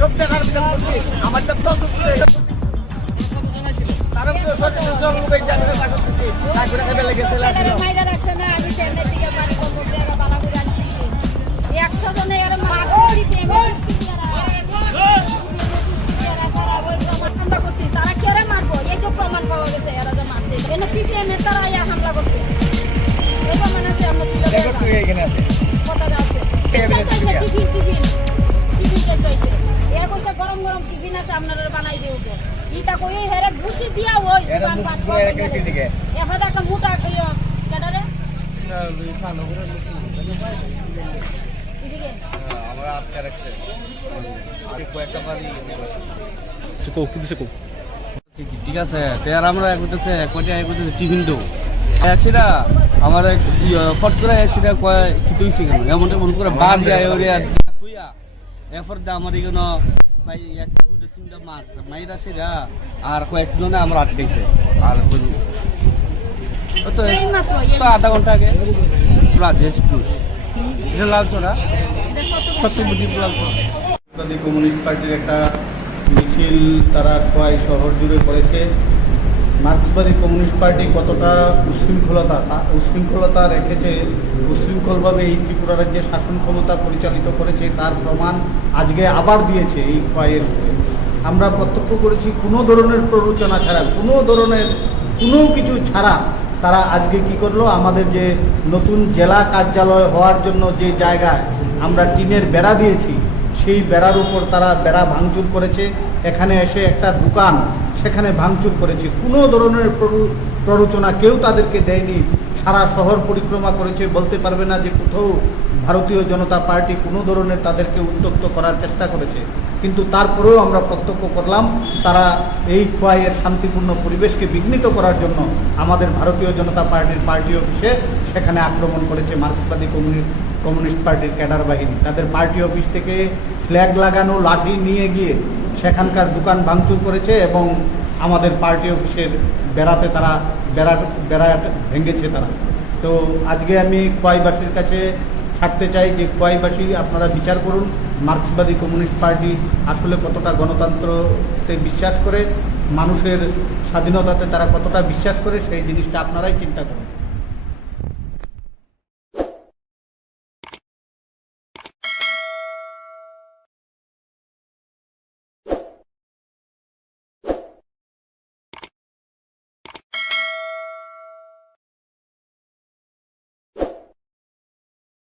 সব টাকার বিধান করছি আমার তো তারা জলবায়ু জায়গাটা তা করতেছি তারপরে খেতে লেগেছে মাইরা রাখছে না আমি চেন্নাই থেকে বাড়ি করবো এরা বালা করে আনছি 100 জনে এরা মারছে হামলা করছে তারা কেড়ে মারবো এই যে প্রমাণ পাওয়া গেছে এরা যে মারছে এনে সিপিএম এর তারা হামলা করছে এই প্রমাণ আছে আমরা এখানে আছে কথা আছে এখন তো গরম গরম টিফিন আছে আপনারা বানাই দিয়ে উঠবো ইটা কই হেরে ঘুষি দিয়া ওই এফাদা একটা মোটা কইও কেডারে আমরা আটকে রাখছে আমি কয়েকটা বাড়ি ঠিক আছে তেয়ার আমরা করতেছে কয়টা করতেছে টিফিন তো একসিটা আমার ফট করে একসিটা কয় খিতুইছি কেন এমনটা মনে করে বাদ যায় ওরে তুইয়া এরপর দা আমার এখানে ভাই এক দুটো তিনটা মাছ মাইরা সেরা আর কয়েকজনে আমরা আটকেছে আর তো আধা ঘন্টা আগে রাজেশ ঘোষ এটা লাগতো না সত্যি বুঝি লাগতো কমিউনিস্ট পার্টির একটা মিছিল তারা খোয়াই শহর জুড়ে করেছে। মার্ক্সবাদী কমিউনিস্ট পার্টি কতটা উচ্ছৃঙ্খলতা রেখেছে, উচ্ছৃঙ্খলভাবে এই ত্রিপুরা রাজ্যে শাসন ক্ষমতা পরিচালিত করেছে তার প্রমাণ আজকে আবার দিয়েছে এই খোয়াইয়ের। আমরা প্রত্যক্ষ করেছি কোনো ধরনের প্ররোচনা ছাড়া, কোনো কিছু ছাড়া তারা আজকে কি করলো, আমাদের যে নতুন জেলা কার্যালয় হওয়ার জন্য যে জায়গায় আমরা টিনের বেড়া দিয়েছি সেই বেড়ার উপর তারা বেড়া ভাঙচুর করেছে। এখানে এসে একটা দোকান সেখানে ভাঙচুর করেছে। কোনো ধরনের প্ররোচনা কেউ তাদেরকে দেয়নি। সারা শহর পরিক্রমা করেছে, বলতে পারবে না যে কোথাও ভারতীয় জনতা পার্টি কোনো ধরনের তাদেরকে উত্ত্যক্ত করার চেষ্টা করেছে। কিন্তু তারপরেও আমরা প্রত্যক্ষ করলাম তারা এই খোয়াইয়ের শান্তিপূর্ণ পরিবেশকে বিঘ্নিত করার জন্য আমাদের ভারতীয় জনতা পার্টির পার্টি অফিসে সেখানে আক্রমণ করেছে মার্ক্সবাদী কমিউনিস্ট পার্টির ক্যাডার বাহিনী। তাদের পার্টি অফিস থেকে ফ্ল্যাগ লাগানো লাঠি নিয়ে গিয়ে সেখানকার দোকান ভাঙচুর করেছে এবং আমাদের পার্টি অফিসের বেড়াতে তারা বেড়া ভেঙেছে তারা। তো আজকে আমি খোয়াইবাসীর কাছে ছাড়তে চাই যে খোয়াইবাসী আপনারা বিচার করুন মার্ক্সবাদী কমিউনিস্ট পার্টি আসলে কতটা গণতন্ত্রতে বিশ্বাস করে, মানুষের স্বাধীনতাতে তারা কতটা বিশ্বাস করে, সেই জিনিসটা আপনারাই চিন্তা করুন।